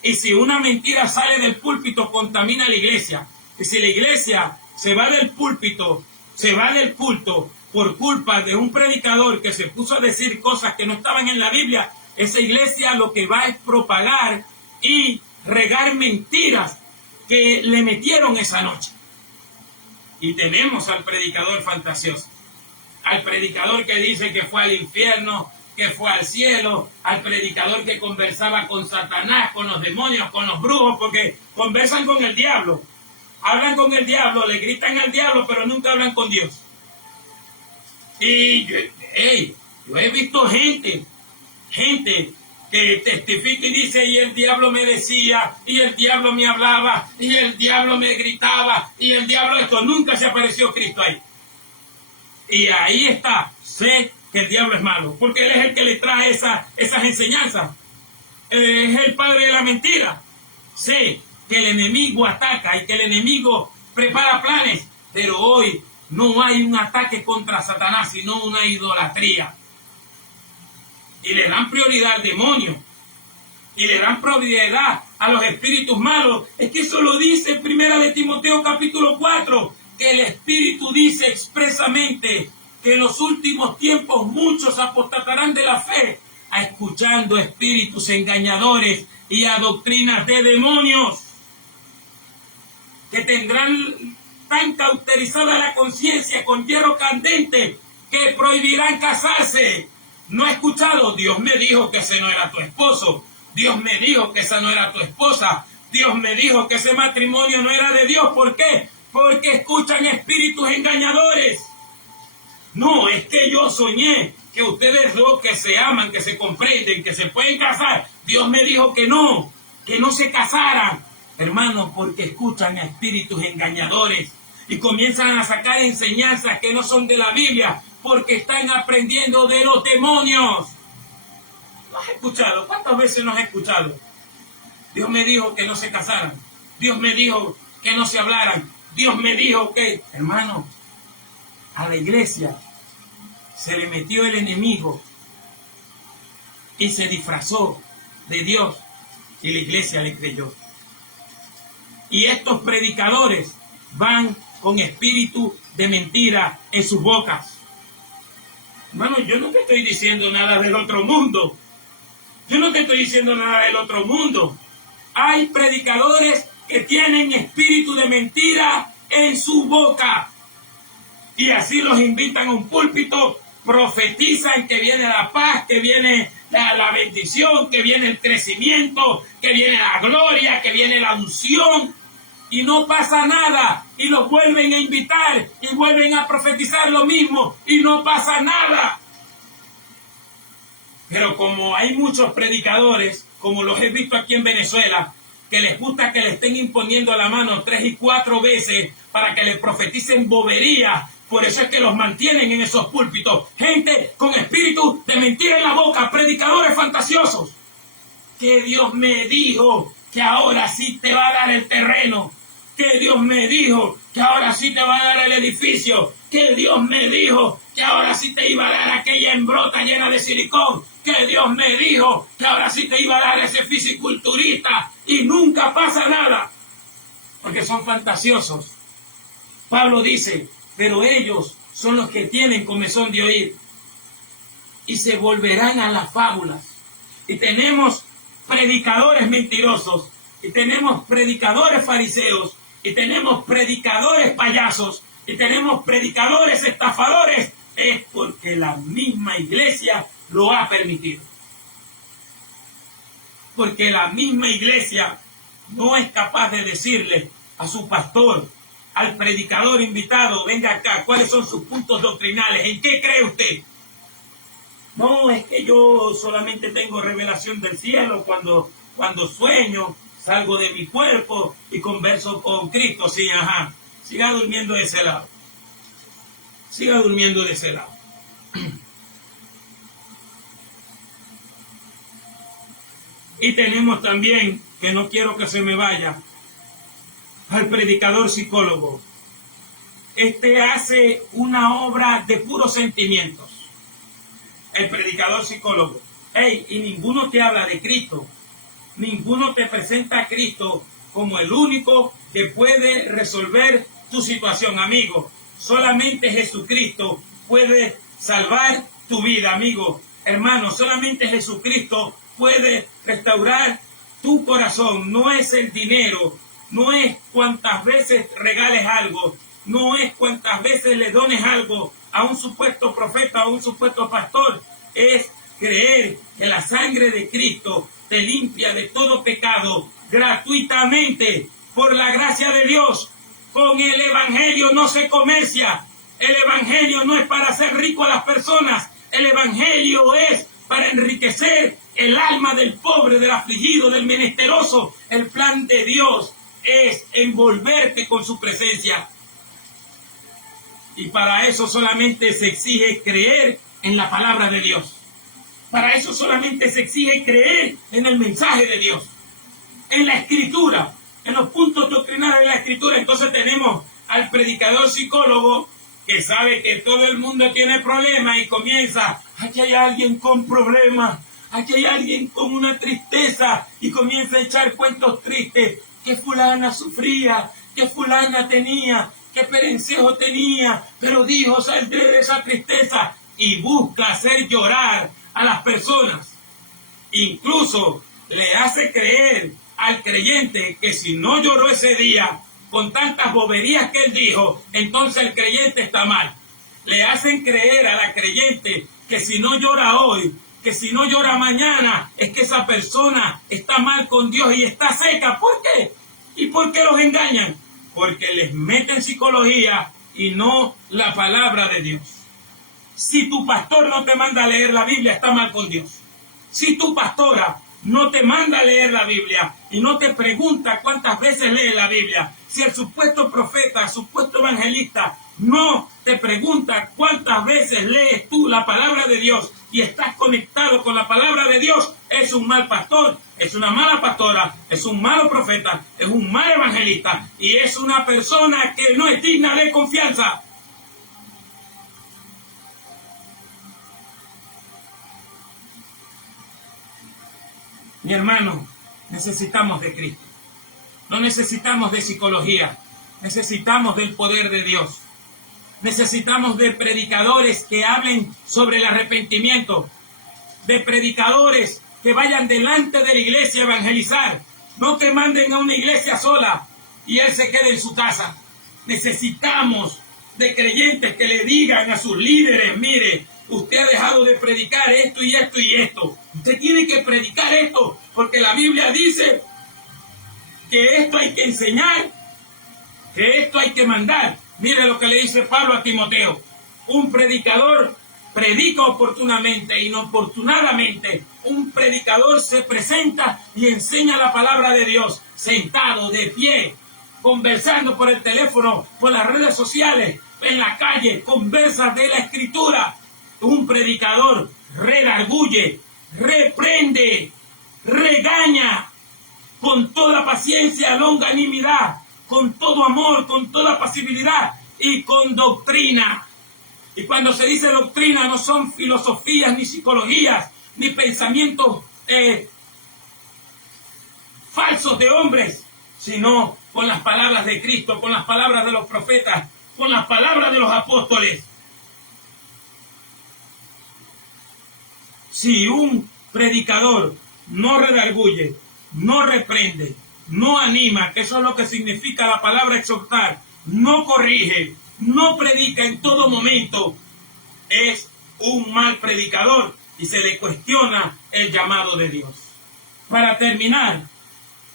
Y si una mentira sale del púlpito, contamina la iglesia. Y si la iglesia se va del púlpito, se va del culto, por culpa de un predicador que se puso a decir cosas que no estaban en la Biblia, esa iglesia lo que va es propagar y regar mentiras que le metieron esa noche. Y tenemos al predicador fantasioso, al predicador que dice que fue al infierno, que fue al cielo, al predicador que conversaba con Satanás, con los demonios, con los brujos, porque conversan con el diablo, hablan con el diablo, le gritan al diablo, pero nunca hablan con Dios. Y yo he visto gente que testifica y dice, y el diablo me decía, y el diablo me hablaba, y el diablo me gritaba, y el diablo esto, nunca se apareció Cristo ahí. Y ahí está, sé que el diablo es malo, porque él es el que le trae esas enseñanzas. Es el padre de la mentira. Sé que el enemigo ataca y que el enemigo prepara planes, pero hoy no hay un ataque contra Satanás, sino una idolatría. Y le dan prioridad al demonio, y le dan prioridad a los espíritus malos. Es que eso lo dice 1 de Timoteo capítulo 4, que el Espíritu dice expresamente que en los últimos tiempos muchos apostatarán de la fe, escuchando espíritus engañadores y a doctrinas de demonios, que tendrán tan cauterizada la conciencia con hierro candente que prohibirán casarse, No he escuchado, Dios me dijo que ese no era tu esposo, Dios me dijo que esa no era tu esposa, Dios me dijo que ese matrimonio no era de Dios. ¿Por qué? Porque escuchan espíritus engañadores. No, es que yo soñé que ustedes dos que se aman, que se comprenden, que se pueden casar. Dios me dijo que no se casaran. Hermanos, porque escuchan a espíritus engañadores y comienzan a sacar enseñanzas que no son de la Biblia, porque están aprendiendo de los demonios. ¿Lo has escuchado? ¿Cuántas veces no has escuchado? Dios me dijo que no se casaran. Dios me dijo que no se hablaran. Dios me dijo que... Hermano, a la iglesia se le metió el enemigo y se disfrazó de Dios y la iglesia le creyó. Y estos predicadores van con espíritu de mentira en sus bocas. Hermano, yo no te estoy diciendo nada del otro mundo. Yo no te estoy diciendo nada del otro mundo. Hay predicadores que tienen espíritu de mentira en su boca. Y así los invitan a un púlpito, profetizan que viene la paz, que viene la bendición, que viene el crecimiento, que viene la gloria, que viene la unción. Y no pasa nada. Y los vuelven a invitar y vuelven a profetizar lo mismo. Y no pasa nada. Pero como hay muchos predicadores, como los he visto aquí en Venezuela, que les gusta que le estén imponiendo la mano 3 y 4 veces para que les profeticen bobería, por eso es que los mantienen en esos púlpitos. Gente con espíritu de mentira en la boca, predicadores fantasiosos. Que Dios me dijo que ahora sí te va a dar el terreno. Que Dios me dijo que ahora sí te va a dar el edificio. Que Dios me dijo que ahora sí te iba a dar aquella embrota llena de silicón. Que Dios me dijo que ahora sí te iba a dar ese fisiculturista. Y nunca pasa nada. Porque son fantasiosos. Pablo dice, pero ellos son los que tienen comezón de oír. Y se volverán a las fábulas. Y tenemos predicadores mentirosos. Y tenemos predicadores fariseos. Y tenemos predicadores payasos. Y tenemos predicadores estafadores. Es porque la misma iglesia lo ha permitido. Porque la misma iglesia no es capaz de decirle a su pastor, al predicador invitado, venga acá, ¿cuáles son sus puntos doctrinales? ¿En qué cree usted? No, es que yo solamente tengo revelación del cielo cuando sueño, salgo de mi cuerpo y converso con Cristo. Sí, ajá. Siga durmiendo de ese lado. Siga durmiendo de ese lado. Y tenemos también, que no quiero que se me vaya, al predicador psicólogo. Este hace una obra de puros sentimientos. El predicador psicólogo. Y ninguno te habla de Cristo. Ninguno te presenta a Cristo como el único que puede resolver tu situación, amigo. Solamente Jesucristo puede salvar tu vida, amigo. Hermano, solamente Jesucristo puede restaurar tu corazón. No es el dinero, no es cuántas veces regales algo, no es cuántas veces le dones algo a un supuesto profeta, a un supuesto pastor. Es creer que la sangre de Cristo te limpia de todo pecado gratuitamente por la gracia de Dios. Con el evangelio no se comercia. El evangelio no es para hacer rico a las personas. El evangelio es para enriquecer el alma del pobre, del afligido, del menesteroso. El plan de Dios es envolverte con su presencia. Y para eso solamente se exige creer en la palabra de Dios. Para eso solamente se exige creer en el mensaje de Dios, en la escritura, en los puntos doctrinales de la escritura. Entonces tenemos al predicador psicólogo que sabe que todo el mundo tiene problemas y comienza, aquí hay alguien con problemas, aquí hay alguien con una tristeza, y comienza a echar cuentos tristes, que fulana sufría, que fulana tenía, que perencejo tenía, pero dijo, saldré de esa tristeza, y busca hacer llorar a las personas. Incluso le hace creer al creyente que si no lloró ese día con tantas boberías que él dijo, entonces el creyente está mal. Le hacen creer a la creyente que si no llora hoy, que si no llora mañana, es que esa persona está mal con Dios y está seca. ¿Por qué? ¿Y por qué los engañan? Porque les meten psicología y no la palabra de Dios. Si tu pastor no te manda a leer la Biblia, está mal con Dios. Si tu pastora no te manda a leer la Biblia y no te pregunta cuántas veces lee la Biblia, si el supuesto profeta, supuesto evangelista, no te pregunta cuántas veces lees tú la palabra de Dios y estás conectado con la palabra de Dios, es un mal pastor, es una mala pastora, es un malo profeta, es un mal evangelista y es una persona que no es digna de confianza. Mi hermano, necesitamos de Cristo. No necesitamos de psicología, necesitamos del poder de Dios. Necesitamos de predicadores que hablen sobre el arrepentimiento, de predicadores que vayan delante de la iglesia a evangelizar, no que manden a una iglesia sola y él se quede en su casa. Necesitamos de creyentes que le digan a sus líderes, mire, usted ha dejado de predicar esto y esto y esto. Usted tiene que predicar esto porque la Biblia dice que esto hay que enseñar, que esto hay que mandar. Mire lo que le dice Pablo a Timoteo. Un predicador predica oportunamente, inoportunadamente. Un predicador se presenta y enseña la palabra de Dios, sentado, de pie, conversando por el teléfono, por las redes sociales, en la calle, conversa de la Escritura. Un predicador redarguye, reprende, regaña con toda paciencia, longanimidad, con todo amor, con toda pasibilidad y con doctrina. Y cuando se dice doctrina no son filosofías, ni psicologías, ni pensamientos falsos de hombres, sino con las palabras de Cristo, con las palabras de los profetas, con las palabras de los apóstoles. Si un predicador no redarguye, no reprende, no anima, que eso es lo que significa la palabra exhortar, no corrige, no predica en todo momento, es un mal predicador y se le cuestiona el llamado de Dios. Para terminar,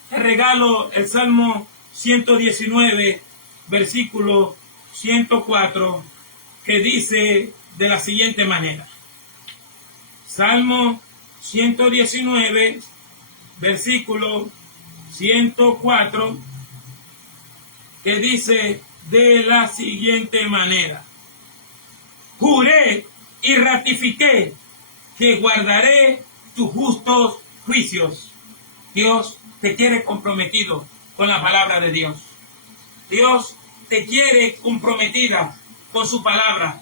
te regalo el Salmo 119, versículo 104, que dice de la siguiente manera. Salmo 119, versículo 104, que dice de la siguiente manera. Juré y ratifiqué que guardaré tus justos juicios. Dios te quiere comprometido con la palabra de Dios. Dios te quiere comprometida con su palabra,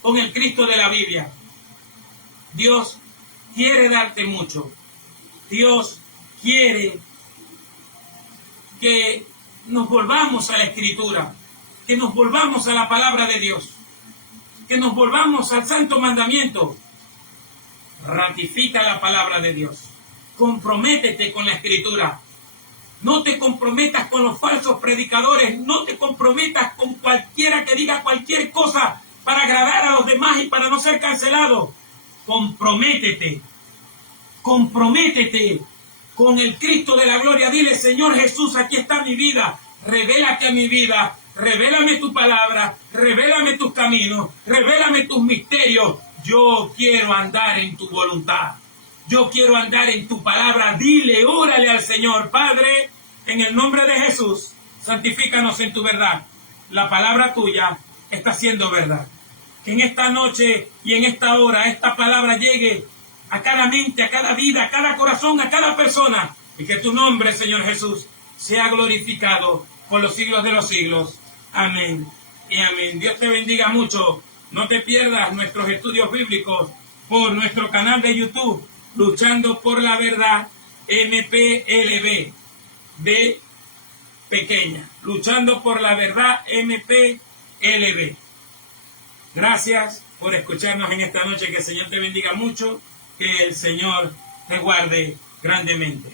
con el Cristo de la Biblia. Dios quiere darte mucho. Dios quiere que nos volvamos a la Escritura, que nos volvamos a la palabra de Dios, que nos volvamos al santo mandamiento. Ratifica la palabra de Dios. Comprométete con la Escritura. No te comprometas con los falsos predicadores, no te comprometas con cualquiera que diga cualquier cosa para agradar a los demás y para no ser cancelado. Comprométete con el Cristo de la gloria. Dile, Señor Jesús, aquí está mi vida, revélate a mi vida, revélame tu palabra, revélame tus caminos, revélame tus misterios. Yo quiero andar en tu voluntad, yo quiero andar en tu palabra. Dile, órale al Señor. Padre, en el nombre de Jesús, santifícanos en tu verdad. La palabra tuya está siendo verdad. Que en esta noche y en esta hora esta palabra llegue a cada mente, a cada vida, a cada corazón, a cada persona. Y que tu nombre, Señor Jesús, sea glorificado por los siglos de los siglos. Amén y amén. Dios te bendiga mucho. No te pierdas nuestros estudios bíblicos por nuestro canal de YouTube, Luchando por la Verdad, MPLB, B pequeña. Luchando por la Verdad, MPLB. Gracias por escucharnos en esta noche. Que el Señor te bendiga mucho. Que el Señor te guarde grandemente.